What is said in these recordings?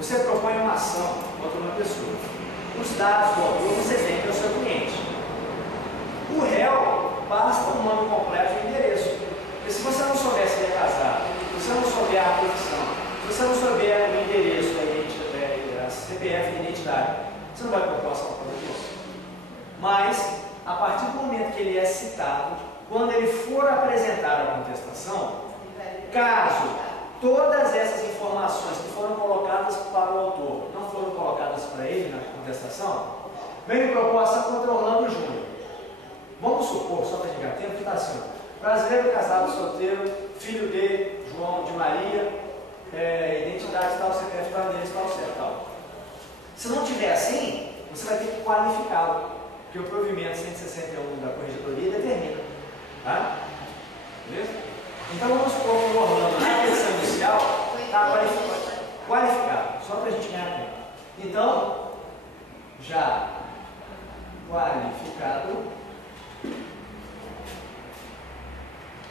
Você propõe uma ação contra uma pessoa. Os dados do autor você tem que é o seu cliente. O réu basta o nome completo e o endereço. Porque se você não souber se ele é casado, se você não souber a profissão, se você não souber o endereço da identidade, a CPF de identidade, você não vai propor ação contra isso. Mas, a partir do momento que ele é citado, quando ele for apresentar a contestação, caso todas essas informações que foram colocadas para o autor não foram colocadas para ele na contestação, vem proposta contra Orlando Júnior. Vamos supor, só para chegar tempo, que está assim: brasileiro, casado, solteiro, filho de João de Maria, identidade tal, CPF tal, endereço tal, certo tal. Se não tiver assim, você vai ter que qualificá-lo, que o provimento 161 da Corregedoria determina. Tá? Beleza? Então vamos supor que o Orlando, na petição inicial, está qualificado, só para a gente ganhar tempo. Então, já qualificado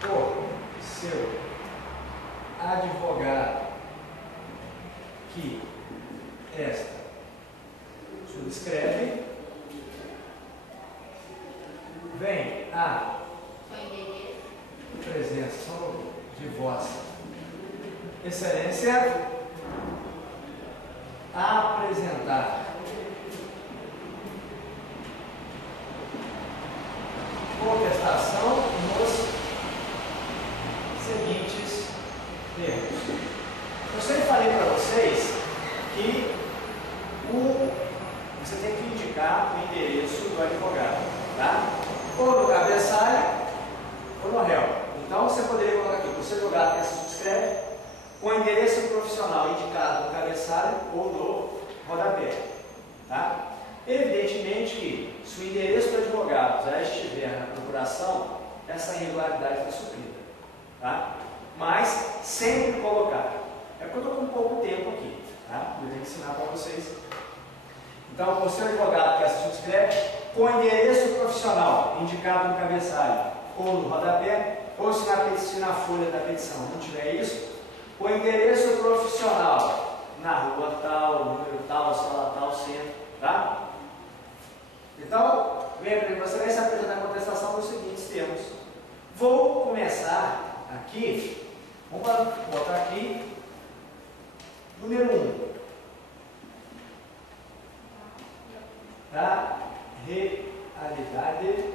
por seu advogado que esta subscreve, vem a presença de Vossa Excelência a apresentar contestação nos seguintes termos. Eu sempre falei para vocês que você tem que indicar o endereço do advogado, tá? Ou no cabeçalho ou no réu. Então você poderia colocar aqui: você advogado que se subscreve com o endereço profissional indicado no cabeçalho ou no rodapé, tá? Evidentemente que, se o endereço do advogado já estiver na procuração, essa irregularidade está suprida, tá? Mas sempre colocar. É porque eu estou com pouco tempo aqui, tá? Eu tenho que ensinar para vocês. Então, por ser advogado que se subscreve com o endereço profissional indicado no cabeçalho ou no rodapé, ou se na folha da petição não tiver isso, o endereço profissional na rua tal, número tal, sala tal, centro, tá? Então, lembre, você vai se apresentar a contestação nos seguintes termos. Vou começar aqui, vamos botar aqui, número 1. Da realidade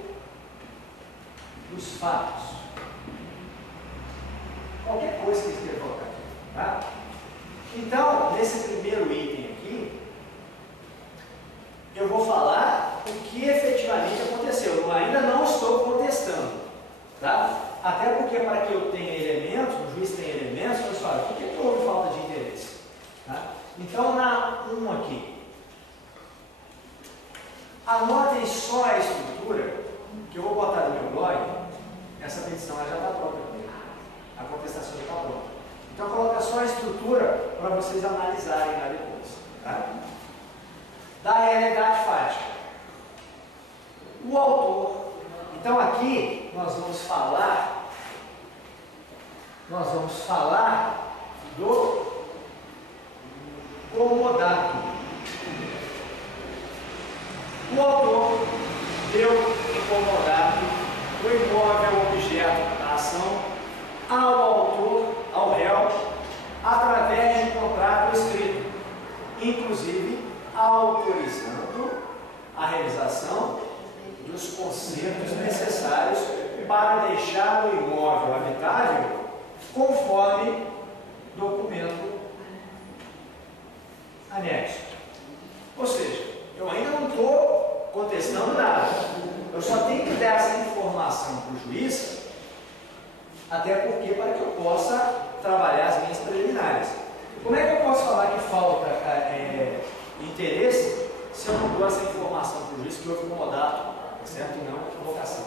dos fatos. Qualquer coisa que esteja colocado aqui, tá? Então, nesse primeiro item aqui, eu vou falar o que efetivamente aconteceu. Eu ainda não estou contestando, tá? Até porque, para que eu tenha elementos, o juiz tem elementos, eu falo: por que houve falta de interesse? Tá? Então, na 1 aqui, anotem só a estrutura, que eu vou botar no meu blog. Essa petição já está pronta. A contestação já está pronta. Então, coloca só a estrutura para vocês analisarem lá depois. Tá? Da realidade fática. O autor. Então, aqui nós vamos falar do comodato. O autor deu comodato do imóvel objeto da ação ao autor, ao réu, através de um contrato escrito, inclusive autorizando a realização dos consertos necessários para deixar o imóvel habitável conforme documento anexo. Ou seja, eu ainda não estou contestando nada, eu só tenho que dar essa informação para o juiz, até porque para que eu possa trabalhar as minhas preliminares. Como é que eu posso falar que falta interesse se eu não dou essa informação para o juiz que houve comodato, certo? E não equivocação.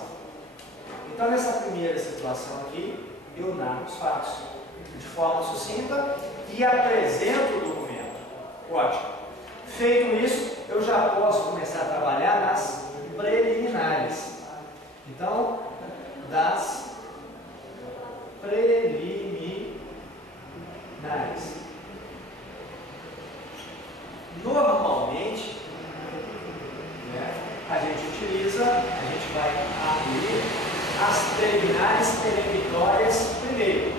Então, nessa primeira situação aqui, eu narro os fatos de forma sucinta e apresento o documento. Ótimo. Feito isso, eu já posso começar a trabalhar nas preliminares. Então, das preliminares. Normalmente, né, a gente vai arguir as preliminares peremptórias primeiro.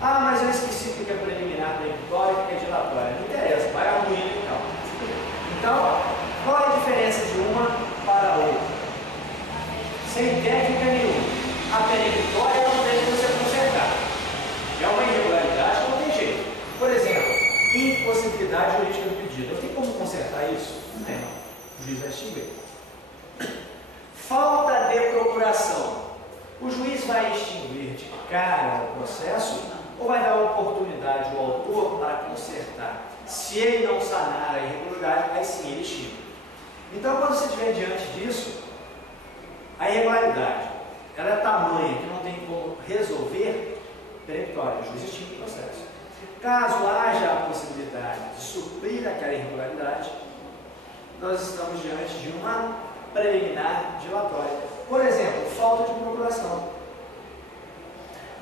Ah, mas eu esqueci o que é preliminar peremptória e o que é dilatória. Não interessa, vai arguindo então. Então, qual é a diferença de uma para a outra? Sem técnica nenhuma. A peremptória não tem que você consertar. É uma irregularidade que não tem jeito. Por exemplo, impossibilidade jurídica do pedido. Eu tenho como consertar isso? Não tem, não. O juiz vai extinguir. Falta de procuração. O juiz vai extinguir de cara o processo ou vai dar oportunidade ao autor para consertar? Se ele não sanar a irregularidade, aí sim ele extingue. Então, quando você estiver diante disso, a irregularidade ela é tamanha que não tem como resolver, peremptória, o juiz extingue o processo. Caso haja a possibilidade de suprir aquela irregularidade, nós estamos diante de uma preliminar dilatória. Por exemplo, falta de procuração.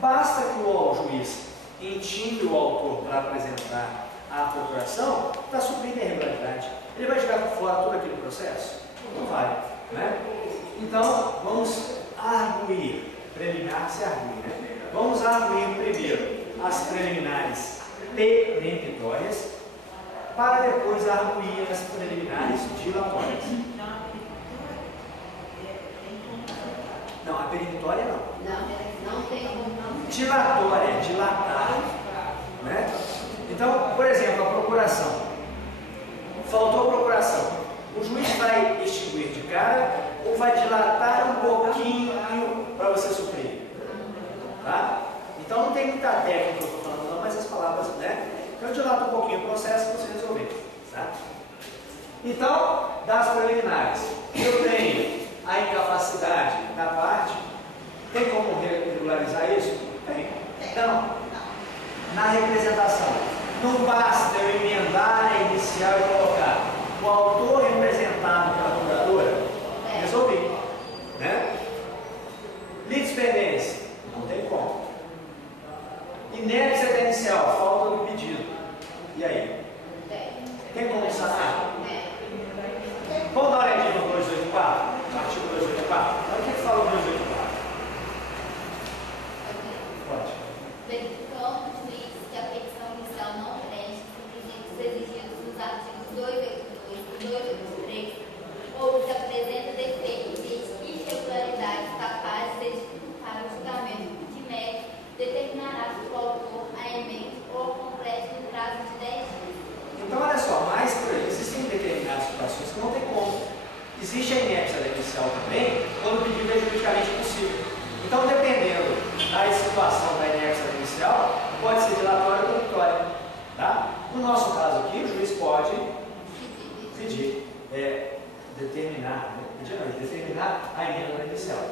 Basta que o juiz intimpe o autor para apresentar a procuração para suprir a irregularidade. Ele vai jogar por fora todo aquele processo? Não vai, né? Então, vamos arguir. Preliminar se arguir, né? Vamos arguir primeiro as preliminares peremptórias para depois arguir as preliminares dilatórias. Não, a peremptória não. Não tem como. Dilatória, dilatar. Né? Então, por exemplo, a procuração. Faltou a procuração. O juiz vai extinguir de cara ou vai dilatar um pouquinho para você suprir? Tá? Então não tem muita técnica que eu estou falando não, mas as palavras, né? Então eu dilato um pouquinho o processo para você resolver. Tá? Então, das preliminares, eu tenho a incapacidade da parte. Tem como regularizar isso? Tem. Então, na representação, não basta eu emendar a inicial e colocar o autor representado pela procuradora, resolvi. Né? Litispendência, não tem como. Inépcia da inicial, falta do pedido. E aí? Tem como sanar? Vamos dar uma olhadinha no 284? No artigo 284? Olha o que fala o 284. Pode. Verificando o juiz que a petição inicial não preenche os requisitos exigidos nos artigos 282 e 283 ou se apresenta defeitos e irregularidades capazes de dificultar o julgamento de mérito, determinará o autor a emenda ou complete no prazo de 10 dias. Então, olha só, mas existem determinadas situações que não tem como. Existe a inépcia da inicial também, quando o pedido é juridicamente possível. Então, dependendo da situação da inépcia da inicial, pode ser dilatória ou peremptória. Tá? No nosso caso aqui, o juiz pode pedir, determinar a emenda da inicial.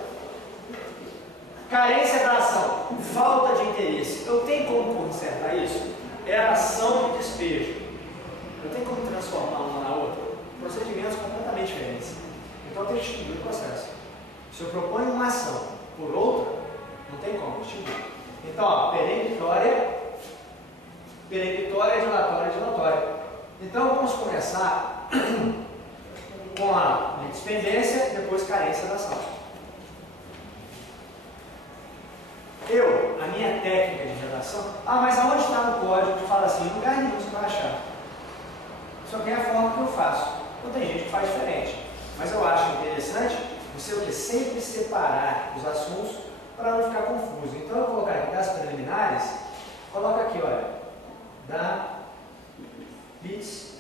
Carência da ação, falta de interesse. Eu tenho como consertar isso? É a ação de despejo. Eu tenho como transformar uma na outra? Procedimentos completamente diferentes. Então, eu tenho que distinguir o processo. Se eu proponho uma ação por outra, não tem como distinguir. Então, ó, peremptória, dilatória, dilatória. Então, vamos começar com a litispendência e depois carência da ação. A minha técnica de redação, mas aonde está no código que fala assim, em lugar nenhum você vai achar. Só que é a forma que eu faço. Então tem gente que faz diferente. Mas eu acho interessante você sempre separar os assuntos para não ficar confuso. Então eu vou colocar aqui das preliminares, coloca aqui, olha, da litispendência.